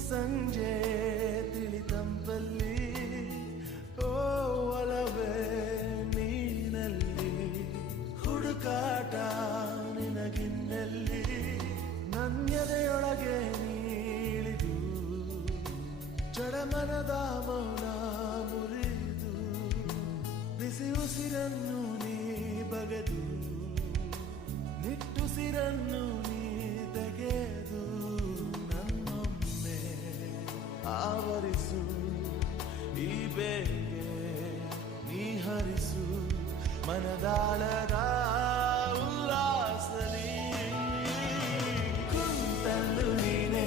ಸಂಜೆ ತಿಳಿತಂಪಲ್ಲಿ ಓ ಒಲವೇ ನೀನಲ್ಲಿ ಹುಡುಕಾಟ ನಿನಗಿನ್ನಲ್ಲಿ ನನ್ಯದೆಯೊಳಗೆ ನೀಳಿದು ಜಡಮನದ ಮೌನ ಮುರಿದು ಬಿಸಿ ಉಸಿರನ್ನು ನೀ ಬಗೆದು ನಿಟ್ಟುಸಿರನ್ನು ನೀ ತೆಗೆದು ನನ್ನೊಮ್ಮೆ ಆವರಿಸು ಈ ಬೇಗೆ ನೀ ಹರಿಸು ಮನದಾಳದ ಉಲ್ಲಾಸಲಿ ಕುಂತಲ್ಲು ನೀನೆ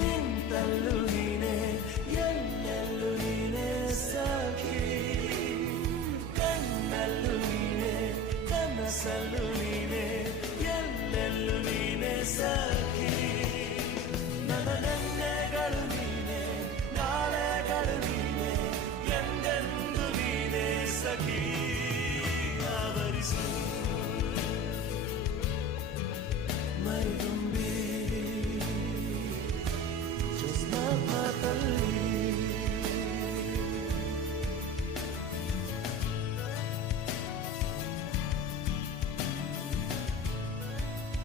ನಿಂತಲ್ಲು ನೀನೆ ಎಲ್ಲೆಲ್ಲೂ ನೀನೆ ಸಖಿ ಕಣ್ಣಲ್ಲೂ ನೀನೆ ಕನಸಲ್ಲೂ ನೀನೆ ಎಲ್ಲೆಲ್ಲೂ ನೀನೆ ಸಖಿ ನನ್ನ ನೆನ್ನೆಗಳು ನೀನೆ ನಾಳೆಗಳು ನೀನೆ ಎಂದೆಂದು ನೀನೆ ಸಖಿ ಆವರಿಸು ಮೈದು